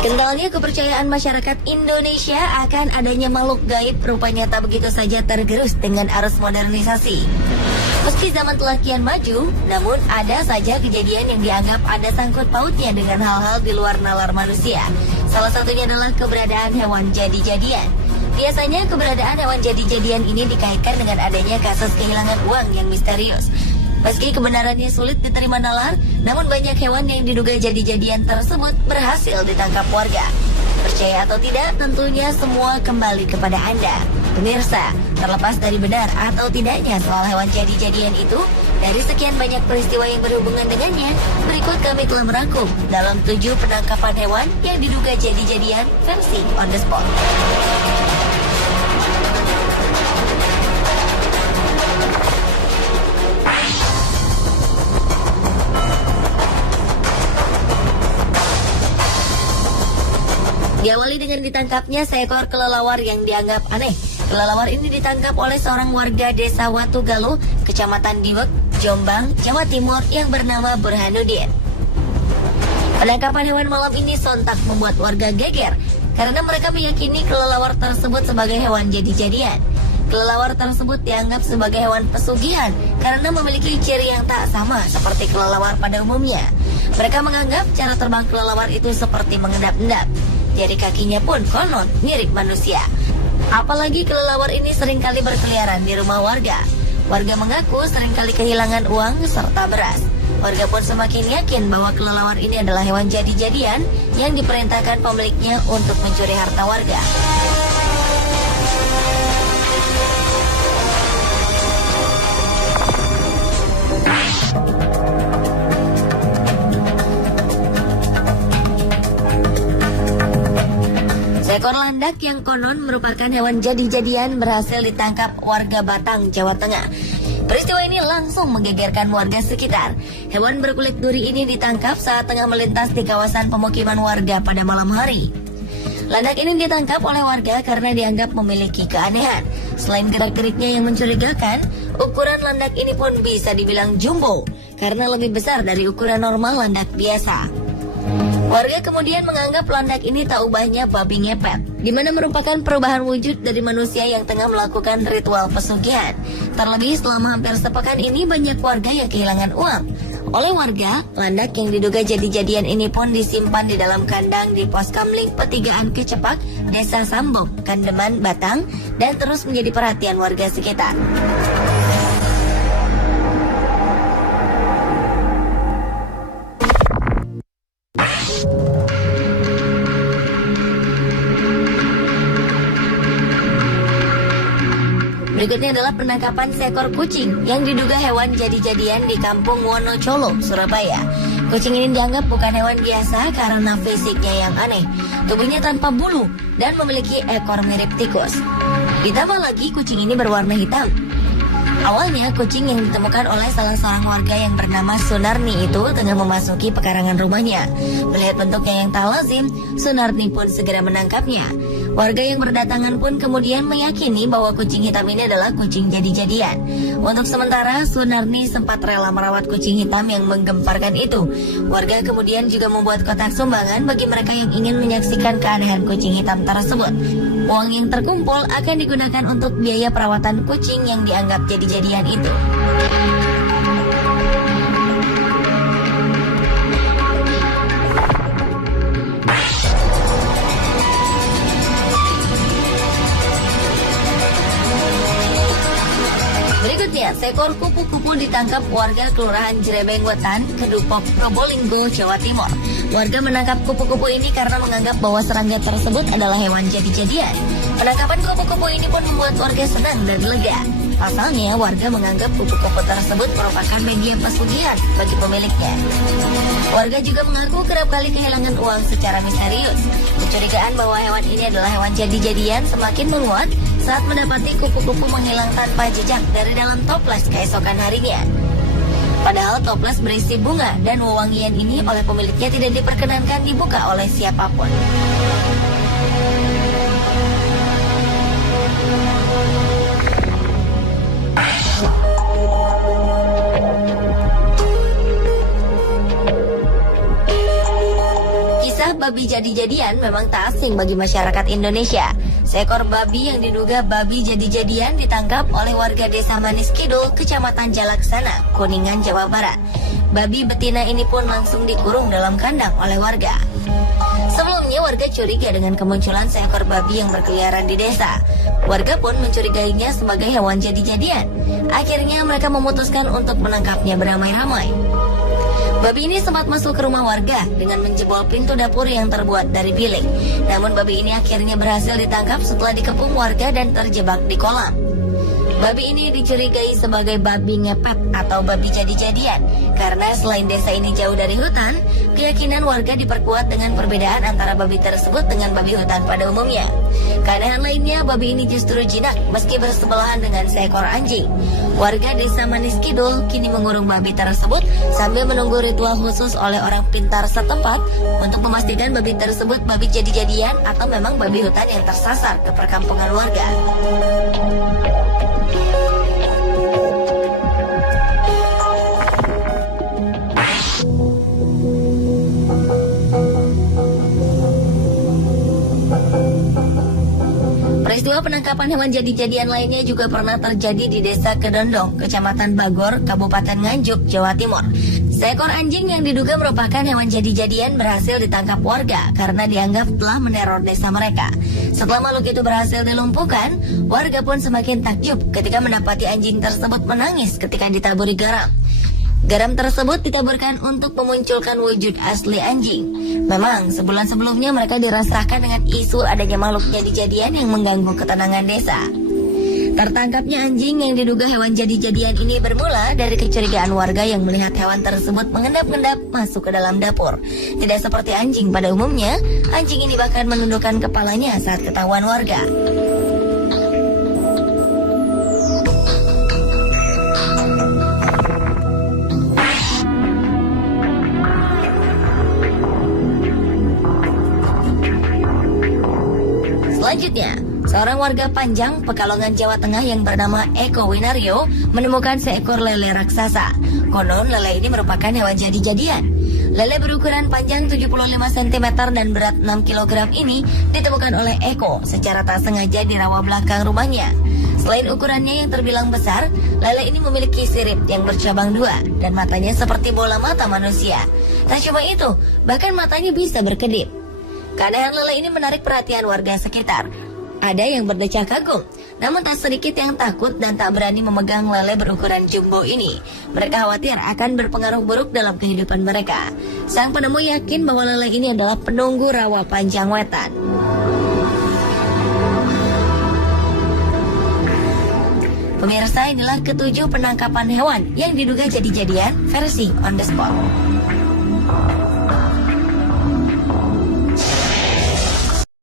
Kentalnya kepercayaan masyarakat Indonesia akan adanya makhluk gaib rupanya tak begitu saja tergerus dengan arus modernisasi. Meski zaman telah kian maju, namun ada saja kejadian yang dianggap ada sangkut pautnya dengan hal-hal di luar nalar manusia. Salah satunya adalah keberadaan hewan jadi-jadian. Biasanya keberadaan hewan jadi-jadian ini dikaitkan dengan adanya kasus kehilangan uang yang misterius. Meski kebenarannya sulit diterima nalar, namun banyak hewan yang diduga jadi-jadian tersebut berhasil ditangkap warga. Percaya atau tidak, tentunya semua kembali kepada Anda. Pemirsa, terlepas dari benar atau tidaknya soal hewan jadi-jadian itu, dari sekian banyak peristiwa yang berhubungan dengannya, berikut kami telah merangkum dalam 7 penangkapan hewan yang diduga jadi-jadian versi on the spot. Diawali dengan ditangkapnya seekor kelelawar yang dianggap aneh. Kelelawar ini ditangkap oleh seorang warga desa Watugaluh, Kecamatan Diwek, Jombang, Jawa Timur yang bernama Burhanuddin. Penangkapan hewan malam ini sontak membuat warga geger karena mereka meyakini kelelawar tersebut sebagai hewan jadi-jadian. Kelelawar tersebut dianggap sebagai hewan pesugihan karena memiliki ciri yang tak sama seperti kelelawar pada umumnya. Mereka menganggap cara terbang kelelawar itu seperti mengendap-endap. Jari kakinya pun konon mirip manusia. Apalagi kelelawar ini seringkali berkeliaran di rumah warga. Warga mengaku seringkali kehilangan uang serta beras. Warga pun semakin yakin bahwa kelelawar ini adalah hewan jadi-jadian yang diperintahkan pemiliknya untuk mencuri harta warga. Seekor landak yang konon merupakan hewan jadi-jadian berhasil ditangkap warga Batang, Jawa Tengah. Peristiwa ini langsung menggegerkan warga sekitar. Hewan berkulit duri ini ditangkap saat tengah melintas di kawasan pemukiman warga pada malam hari. Landak ini ditangkap oleh warga karena dianggap memiliki keanehan. Selain gerak-geriknya yang mencurigakan, ukuran landak ini pun bisa dibilang jumbo karena lebih besar dari ukuran normal landak biasa. Warga kemudian menganggap landak ini tak ubahnya babi ngepet, di mana merupakan perubahan wujud dari manusia yang tengah melakukan ritual pesugihan. Terlebih selama hampir sepekan ini banyak warga yang kehilangan uang. Oleh warga, landak yang diduga jadi-jadian ini pun disimpan di dalam kandang di pos Kamling Petigaan Kecepak, Desa Sambong, Kandeman, Batang, dan terus menjadi perhatian warga sekitar. Berikutnya adalah penangkapan seekor kucing yang diduga hewan jadi-jadian di Kampung Wonocolo, Surabaya. Kucing ini dianggap bukan hewan biasa karena fisiknya yang aneh. Tubuhnya tanpa bulu dan memiliki ekor mirip tikus. Ditambah lagi kucing ini berwarna hitam. Awalnya kucing yang ditemukan oleh salah seorang warga yang bernama Sunarni itu tengah memasuki pekarangan rumahnya. Melihat bentuknya yang tak lazim, Sunarni pun segera menangkapnya. Warga yang berdatangan pun kemudian meyakini bahwa kucing hitam ini adalah kucing jadi-jadian. Untuk sementara, Sunarni sempat rela merawat kucing hitam yang menggemparkan itu. Warga kemudian juga membuat kotak sumbangan bagi mereka yang ingin menyaksikan keanehan kucing hitam tersebut. Uang yang terkumpul akan digunakan untuk biaya perawatan kucing yang dianggap jadi-jadian itu. Berikutnya, seekor kupu-kupu ditangkap warga Kelurahan Jerebeng Wetan, Kedupok, Probolinggo, Jawa Timur. Warga menangkap kupu-kupu ini karena menganggap bahwa serangga tersebut adalah hewan jadi-jadian. Penangkapan kupu-kupu ini pun membuat warga senang dan lega. Pasalnya, warga menganggap kupu-kupu tersebut merupakan media pesugihan bagi pemiliknya. Warga juga mengaku kerap kali kehilangan uang secara misterius. Kecurigaan bahwa hewan ini adalah hewan jadi-jadian semakin menguat saat mendapati kupu-kupu menghilang tanpa jejak dari dalam toples keesokan harinya. Padahal toples berisi bunga dan wewangian ini oleh pemiliknya tidak diperkenankan dibuka oleh siapapun. Kisah babi babi jadi-jadian memang tak asing bagi masyarakat Indonesia. Seekor babi yang diduga babi jadi-jadian ditangkap oleh warga Desa Manis Kidul, Kecamatan Jalaksana, Kuningan, Jawa Barat. Babi betina ini pun langsung dikurung dalam kandang oleh warga. Sebelumnya warga curiga dengan kemunculan seekor babi yang berkeliaran di desa. Warga pun mencurigainya sebagai hewan jadi-jadian. Akhirnya mereka memutuskan untuk menangkapnya beramai-ramai. Babi ini sempat masuk ke rumah warga dengan menjebol pintu dapur yang terbuat dari bilik. Namun babi ini akhirnya berhasil ditangkap setelah dikepung warga dan terjebak di kolam. Babi ini dicurigai sebagai babi ngepet atau babi jadi-jadian karena selain desa ini jauh dari hutan, keyakinan warga diperkuat dengan perbedaan antara babi tersebut dengan babi hutan pada umumnya. Keanehan lainnya, babi ini justru jinak meski bersebelahan dengan seekor anjing. Warga Desa Manis Kidul kini mengurung babi tersebut sambil menunggu ritual khusus oleh orang pintar setempat untuk memastikan babi tersebut babi jadi-jadian atau memang babi hutan yang tersasar ke perkampungan warga. Peristiwa penangkapan hewan jadi-jadian lainnya juga pernah terjadi di Desa Kedondong, Kecamatan Bagor, Kabupaten Nganjuk, Jawa Timur. Seekor anjing yang diduga merupakan hewan jadi-jadian berhasil ditangkap warga karena dianggap telah meneror desa mereka. Setelah makhluk itu berhasil dilumpuhkan, warga pun semakin takjub ketika mendapati anjing tersebut menangis ketika ditaburi garam. Garam tersebut ditaburkan untuk memunculkan wujud asli anjing. Memang sebulan sebelumnya mereka dirasakan dengan isu adanya makhluk jadi-jadian yang mengganggu ketenangan desa. Tertangkapnya anjing yang diduga hewan jadi-jadian ini bermula dari kecurigaan warga yang melihat hewan tersebut mengendap-endap masuk ke dalam dapur. Tidak seperti anjing pada umumnya, anjing ini bahkan menundukkan kepalanya saat ketahuan warga. Selanjutnya, seorang warga Panjang, Pekalongan, Jawa Tengah yang bernama Eko Winario menemukan seekor lele raksasa. Konon lele ini merupakan hewan jadi-jadian. Lele berukuran panjang 75 cm dan berat 6 kg ini ditemukan oleh Eko secara tak sengaja di rawa belakang rumahnya. Selain ukurannya yang terbilang besar, lele ini memiliki sirip yang bercabang dua dan matanya seperti bola mata manusia. Tak cuma itu, bahkan matanya bisa berkedip. Keanehan lele ini menarik perhatian warga sekitar. Ada yang berdecak kagum, namun tak sedikit yang takut dan tak berani memegang lele berukuran jumbo ini. Mereka khawatir akan berpengaruh buruk dalam kehidupan mereka. Sang penemu yakin bahwa lele ini adalah penunggu rawa Panjang Wetan. Pemirsa, inilah ketujuh penangkapan hewan yang diduga jadi-jadian versi on the spot.